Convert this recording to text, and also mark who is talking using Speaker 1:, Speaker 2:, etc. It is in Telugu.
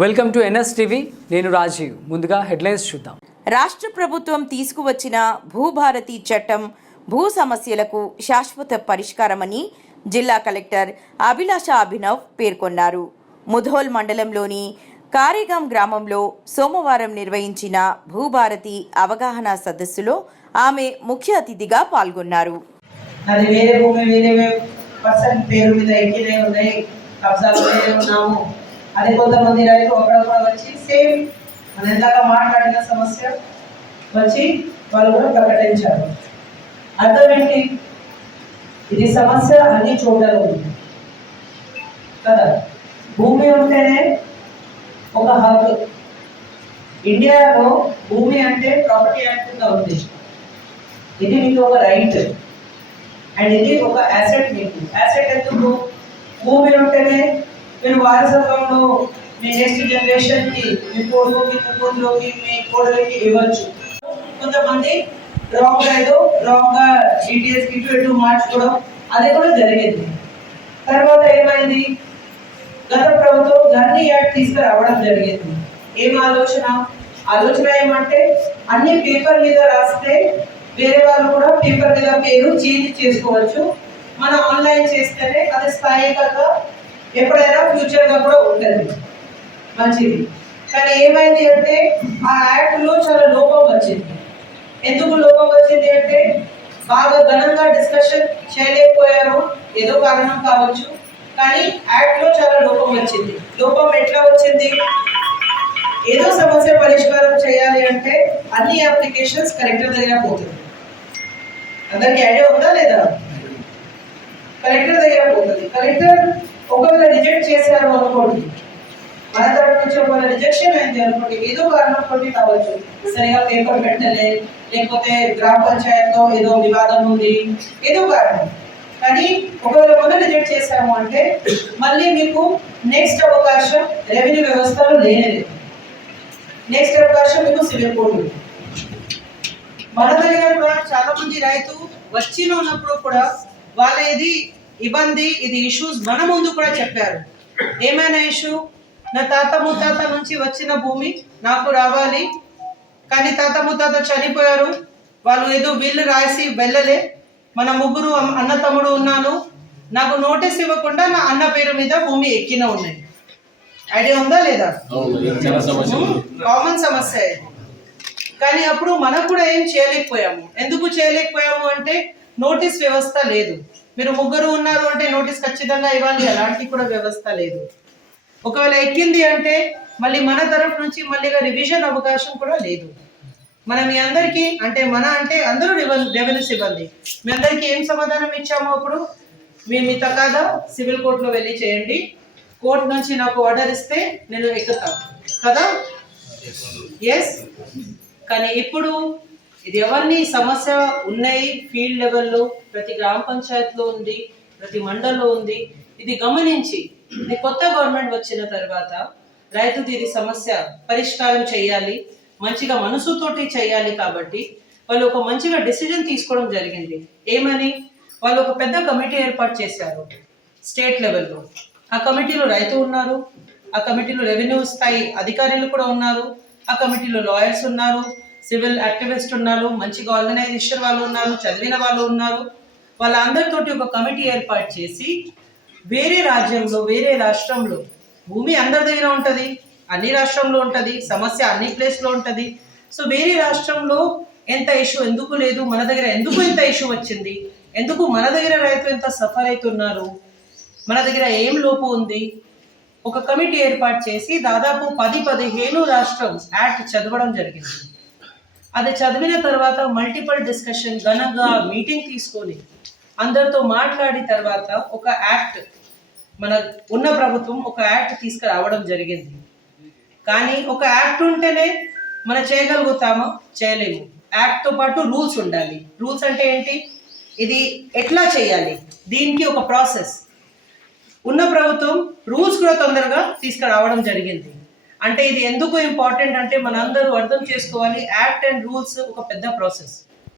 Speaker 1: వెల్కమ్ టు ఎన్ఎస్ టీవీ నేను రాజీవ్. ముందుగా హెడ్లైన్స్ చూద్దాం.
Speaker 2: రాష్ట్ర ప్రభుత్వం తీసుకువచ్చిన భూభారతి చట్టం భూ సమస్యలకు శాశ్వత పరిష్కారమని జిల్లా కలెక్టర్ అభిలాష అభినవ్ పేర్కొన్నారు. ముధోల్ మండలంలోని కారేగాం గ్రామంలో సోమవారం నిర్వహించిన భూభారతి అవగాహన సదస్సులో ఆమె ముఖ్య అతిథిగా పాల్గొన్నారు.
Speaker 3: అది వేరే భూమి వేరే పర్సన్ పేరు మీద ఎక్కినే ఉన్నాయి కబ్జాలు ఉన్నాము అదే కొంతమంది రైతు ఒకడొకడ వచ్చి సేమ్ మన ఇందాక మాట్లాడిన సమస్య వచ్చి వాళ్ళు కూడా ప్రకటించారు. అర్థం ఏంటి ఇది సమస్య అన్ని చోట్ల ఉంది. కదా? భూమి ఉంటేనే ఒక హక్కు ఇండియాలో భూమి అంటే ప్రాపర్టీ యాక్ట్గా ఉంది. ఇది మీకు ఒక రైట్. అండ్ ఇది ఒక అసెట్ మీకు. అసెట్ ఎందుకు? భూమి ఉంటేనే వారసత్వంలో మీ నెక్స్ట్ జనరేషన్కి మీ కోడుకి మీ కూతురుకి మీ కోడలికి ఇవ్వచ్చు. కొంతమంది రాంగ్ ఏదో రాంగ్గా డీటెయిల్స్ ఇటు ఇటు మార్చుకోవడం అది కూడా జరిగింది. తర్వాత ఏమైంది? గత ప్రభుత్వం గన్ని యాక్ట్ తీసుకురావడం జరిగింది. ఏం ఆలోచన? ఆలోచన ఏమంటే అన్ని పేపర్ మీద రాస్తే వేరే వాళ్ళు కూడా పేపర్ మీద పేరు చేంజ్ చేసుకోవచ్చు. మనం ఆన్లైన్ చేస్తేనే అది స్థాయికంగా ఎప్పుడైనా ఫ్యూచర్గా కూడా ఉంటుంది. మంచిది. కానీ ఏమైంది అంటే ఆ యాక్ట్లో చాలా లోపం వచ్చింది. ఎందుకు లోపం వచ్చింది అంటే బాగా ఘనంగా డిస్కషన్ చేయలేకపోయారు. ఏదో కారణం కావచ్చు. కానీ యాక్ట్లో చాలా లోపం వచ్చింది. లోపం ఎట్లా వచ్చింది? ఏదో సమస్య పరిష్కారం చేయాలి అంటే అన్ని అప్లికేషన్స్ కలెక్టర్ దగ్గర పోతుంది. అందరికి ఐడియా ఉందా లేదా? కలెక్టర్ దగ్గర పోతుంది. కలెక్టర్ ఒకవేళ రిజెక్ట్ చేశారు అనుకోండి మన తరపు నుంచి ఒకవేళ రిజెక్షన్ అయింది అనుకోండి ఏదో కారణం కొన్ని కావచ్చు. సరిగా పేపర్ పెట్టలే లేకపోతే గ్రామ పంచాయత్లో ఏదో వివాదం ఉంది ఏదో కారణం. కానీ ఒకవేళ మొన్న రిజెక్ట్ చేశాము అంటే మళ్ళీ మీకు నెక్స్ట్ అవకాశం రెవెన్యూ వ్యవస్థలో లేనేలేదు నెక్స్ట్ అవకాశం మీకు సివిల్ కోర్టు మన దగ్గర కూడా చాలా మంది రైతు వచ్చిన ఉన్నప్పుడు కూడా వాళ్ళ ఇది ఇబ్బంది ఇది ఇష్యూస్ మన ముందు కూడా చెప్పారు. ఏమైనా ఇష్యూ నా తాత ముత్తాత నుంచి వచ్చిన భూమి నాకు రావాలి. కానీ తాత ముత్తాత చనిపోయారు. వాళ్ళు ఏదో బిల్లు రాసి వెళ్ళలే. మన ముగ్గురు అన్న తమ్ముడు ఉన్నాను. నాకు నోటీస్ ఇవ్వకుండా నా అన్న పేరు మీద భూమి ఎక్కిన ఉన్నాయి. ఐడియా ఉందా లేదా? కామన్ సమస్య. కానీ అప్పుడు మనం కూడా ఏం చేయలేకపోయాము. ఎందుకు చేయలేకపోయాము అంటే నోటీస్ వ్యవస్థ లేదు. మీరు ముగ్గురు ఉన్నారు అంటే నోటీస్ ఖచ్చితంగా ఇవ్వాలి అలాంటి కూడా వ్యవస్థ లేదు. ఒకవేళ ఎక్కింది అంటే మళ్ళీ మన తరఫు నుంచి మళ్ళీగా రివిజన్ అవకాశం కూడా లేదు. మనం మీ అందరికీ అంటే మన అంటే అందరూ రెవెన్యూ సిబ్బంది మీ అందరికీ ఏం సమాధానం ఇచ్చాము అప్పుడు మీ మీ తకాదా సివిల్ కోర్టులో వెళ్ళి చేయండి. కోర్టు నుంచి నాకు ఆర్డర్ ఇస్తే నేను ఎక్కుతాను. కదా? ఎస్ కానీ ఇప్పుడు ఇది ఎవరిని సమస్య ఉన్నాయి? ఫీల్డ్ లెవెల్లో ప్రతి గ్రామ పంచాయత్లో ఉంది ప్రతి మండల్లో ఉంది. ఇది గమనించి ఇది కొత్త గవర్నమెంట్ వచ్చిన తర్వాత రైతు దీని సమస్య. పరిష్కారం చేయాలి. మంచిగా మనసుతోటి చేయాలి కాబట్టి వాళ్ళు ఒక మంచిగా డిసిజన్ తీసుకోవడం జరిగింది. ఏమని? వాళ్ళు ఒక పెద్ద కమిటీ ఏర్పాటు చేశారు స్టేట్ లెవెల్లో ఆ కమిటీలో రైతు ఉన్నారు ఆ కమిటీలో రెవెన్యూ స్థాయి అధికారులు కూడా ఉన్నారు ఆ కమిటీలో లాయర్స్ ఉన్నారు సివిల్ యాక్టివిస్ట్ ఉన్నారు మంచిగా ఆర్గనైజేషన్ వాళ్ళు ఉన్నారు చదివిన వాళ్ళు ఉన్నారు. వాళ్ళందరితోటి ఒక కమిటీ ఏర్పాటు చేసి వేరే రాజ్యంలో వేరే రాష్ట్రంలో భూమి అందరి దగ్గర ఉంటుంది అన్ని రాష్ట్రంలో ఉంటుంది సమస్య అన్ని ప్లేస్లో ఉంటుంది. సో వేరే రాష్ట్రంలో ఎంత ఇష్యూ ఎందుకు లేదు మన దగ్గర ఎందుకు ఇంత ఇష్యూ వచ్చింది ఎందుకు మన దగ్గర రైతు ఎంత సఫర్ అవుతున్నారు మన దగ్గర ఏం లోపు ఉంది? ఒక కమిటీ ఏర్పాటు చేసి దాదాపు పది పదిహేను రాష్ట్రం యాక్ట్ చదవడం జరిగింది. అది చదివిన తర్వాత మల్టిపుల్ డిస్కషన్ ఘనంగా మీటింగ్ తీసుకొని అందరితో మాట్లాడి తర్వాత ఒక యాక్ట్ మన ఉన్న ప్రభుత్వం ఒక యాక్ట్ తీసుకురావడం జరిగింది. కానీ ఒక యాక్ట్ ఉంటేనే మనం చేయగలుగుతామా? చేయలేము. యాక్ట్తో పాటు రూల్స్ ఉండాలి. రూల్స్ అంటే ఏంటి? ఇది ఎట్లా చేయాలి? దీనికి ఒక ప్రాసెస్ ఉన్న ప్రభుత్వం రూల్స్ కూడా తొందరగా తీసుకురావడం జరిగింది. అంటే ఇది ఎందుకు ఇంపార్టెంట్ అంటే మనందరూ అర్థం చేసుకోవాలి యాక్ట్ అండ్ రూల్స్ ఒక పెద్ద ప్రాసెస్